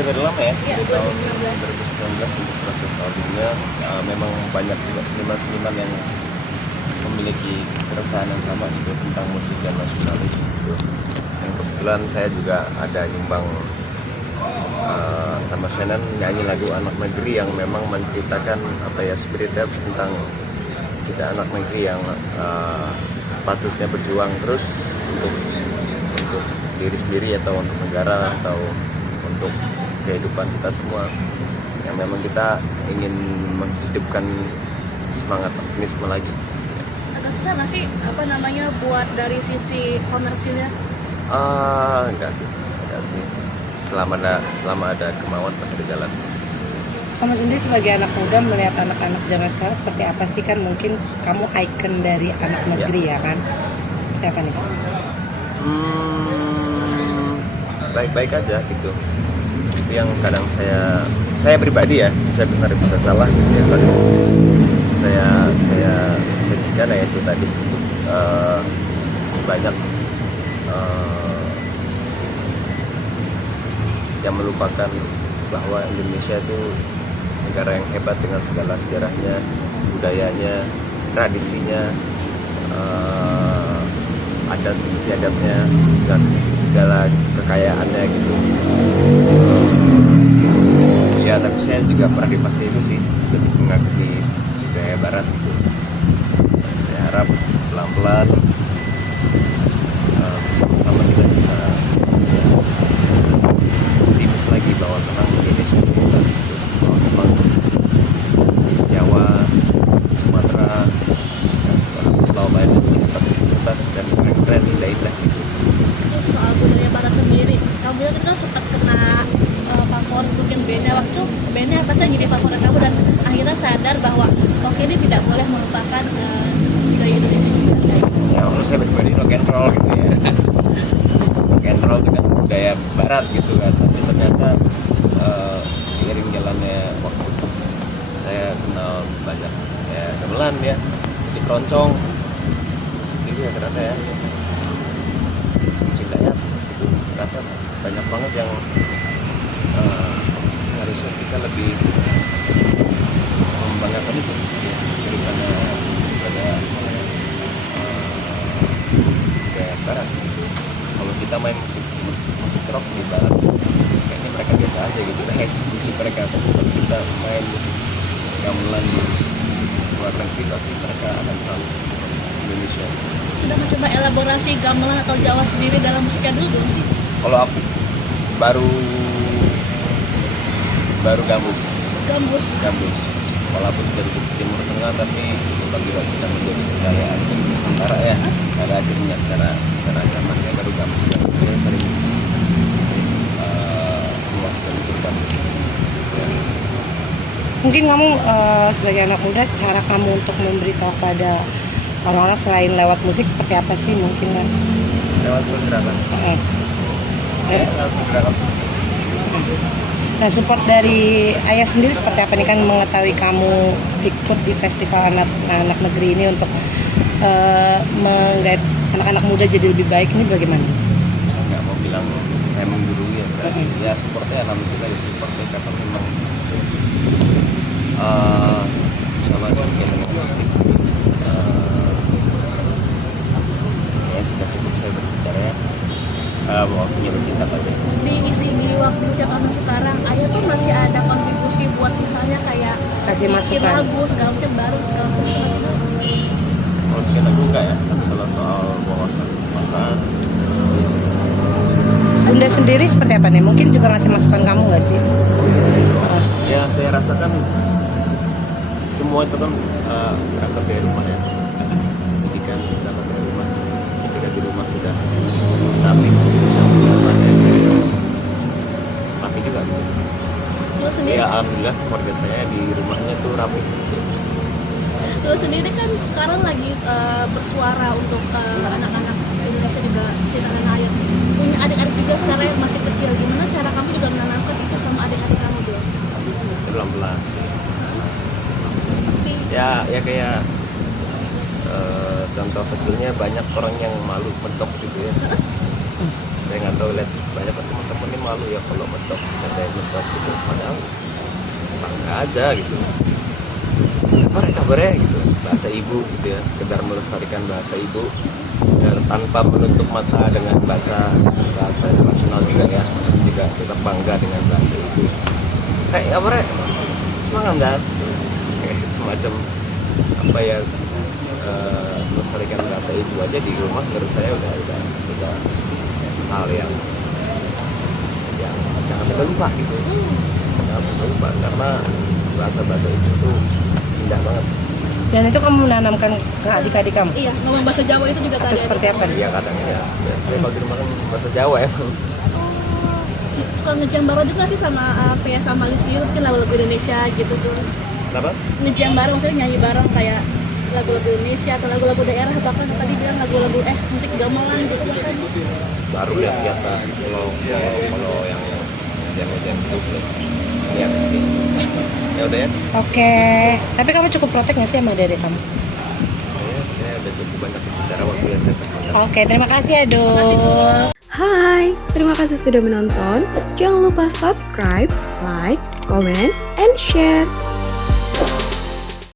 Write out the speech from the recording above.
udah dari lama ya, Iya, dari tahun 2019. 2019 untuk proses albumnya. Memang banyak juga seniman-seniman yang memiliki keresahan yang sama gitu tentang musik dan nasionalis gitu. Dan kebetulan saya juga ada nyumbang sama Shannon nyanyi lagu Anak Negeri yang memang menceritakan apa ya, spiritnya tentang kita anak negeri yang sepatutnya berjuang terus untuk diri sendiri atau untuk negara atau untuk kehidupan kita semua, yang memang kita ingin menghidupkan semangat optimisme lagi. Agak susah nggak sih buat dari sisi komersilnya? Enggak sih. Selama ada kemauan pasti ada jalan. Kamu sendiri sebagai anak muda melihat anak-anak zaman sekarang seperti apa sih? Kan mungkin kamu ikon dari anak negeri ya kan? Seperti apa nih? Baik-baik aja gitu. Itu yang kadang saya pribadi ya, saya benar bisa salah gitu ya. Kadang saya sedihkan ya itu tadi, banyak yang melupakan bahwa Indonesia itu negara yang hebat dengan segala sejarahnya, budayanya, tradisinya, adat istiadatnya, dan segala kekayaannya gitu. Ya, tapi saya juga pernah di fase itu sih, lebih mengagumi budaya Barat gitu. Saya harap pelan-pelan bersama-sama kita bisa optimis lagi bahwa memang Indonesia itu hebat gitu. Bahwa memang Jawa, Sumatera, dan segala pulau lain itu tetap hebat dan keren-keren, indah-indah gitu. Terus soal budaya Barat sendiri, kamu bilang kan sempat kena favorit mungkin beda waktu bandnya apa sih jadi favorit kamu dan akhirnya sadar bahwa oke ini tidak boleh melupakan budaya Indonesia juga. Ya, kalau saya pribadi rock and roll gitu ya. Rock and roll itu kan budaya Barat gitu kan, tapi ternyata seiring jalannya waktu saya kenal banyak ya gamelan ya, musik keroncong, musik itu ya ternyata ya, musik Dayak itu ternyata banyak banget yang harusnya kita lebih membanggakan itu ya, daripada budaya Barat gitu. Kalau kita main musik rock di Barat, kayaknya mereka biasa aja gitu lah musik mereka. Tapi kalau kita main musik gamelan di luar negeri, pasti mereka akan selalu Indonesia. Sudah mencoba elaborasi gamelan atau Jawa sendiri dalam musiknya dulu belum sih? Kalau aku baru gambus walaupun dari Timur Tengah, tapi tetap juga bisa menjadi kekayaan Nusantara ya. Pada akhirnya secara agama saya baru gambus. Saya sering menguasai musik gambus. Mungkin kamu sebagai anak muda, cara kamu untuk memberitahu pada orang-orang selain lewat musik seperti apa sih mungkin kan? Lewat pergerakan. Lewat pergerakan seperti itu. Nah, support dari ayah sendiri seperti apa nih, kan mengetahui kamu ikut di festival anak negeri ini untuk menggait anak-anak muda jadi lebih baik, ini bagaimana? Saya nggak mau bilang saya menggurui ya, berarti ya supportnya alhamdulillah ya supportnya, karena memang sama dengan musik ya sudah cukup saya berbicara ya. Waktunya bercinta aja. Di waktu usia kamu sekarang, ayah tuh masih ada kontribusi buat misalnya kayak Kasih bikin masukan. lagu segala macam baru segala macam itu masih ada? Kalau bikin lagu enggak ya, tapi kalau soal wawasan perasaan Bunda sendiri seperti apa nih? Mungkin juga ngasih masukan kamu nggak sih? ya saya rasakan semua itu kan berangkat dari rumah ya. Pendidikan berangkat dari rumah. Ketika di rumah sudah rapi, rapi juga gitu. Lu sendiri, Ya alhamdulillah keluarga saya di rumahnya tuh rapi. lu sendiri kan sekarang lagi bersuara untuk anak-anak Indonesia juga di tanah air. Punya adik-adik juga sekarang yang masih kecil. Gimana cara kamu juga menanamkan itu sama adik-adik kamu dulu? Pelan-pelan. Seperti Ya kayak contoh kecilnya banyak orang yang malu mentok gitu ya. Saya nggak tahu, lihat banyak teman-teman ini malu ya kalau mentok gitu, padahal bangga aja gitu. Kabarnya gitu, bahasa ibu gitu ya, sekedar melestarikan bahasa ibu dan tanpa menutup mata dengan bahasa internasional juga ya, juga tetap bangga dengan bahasa ibu. Kabarnya semangat kan? Semacam apa ya, melestarikan bahasa ibu aja di rumah menurut saya udah hal yang jangan sampai lupa gitu, jangan sampai lupa karena bahasa ibu itu indah banget. Dan itu kamu menanamkan ke adik-adik kamu? Iya, ngomong bahasa Jawa itu juga Atau seperti apa? Ya kadangnya ya, saya bagi rumah kan bahasa Jawa emang. Suka ngejam bareng juga sih sama kayak sama Lisli, mungkin lagu-lagu Indonesia gitu tuh. Kenapa? Ngejam bareng, maksudnya nyanyi bareng kayak lagu-lagu Indonesia atau lagu-lagu daerah, bahkan tadi bilang lagu-lagu musik gamelan gitu kan. Baru lihat kalau yang jam itu lihat sedikit. Ya udah ya. Oke, tapi kamu cukup protek nggak sih sama adik kamu? Saya udah cukup banyak bicara waktu yang saya terima. Oke, terima kasih ya Dul. Hai, terima kasih sudah menonton. Jangan lupa subscribe, like, comment, and share.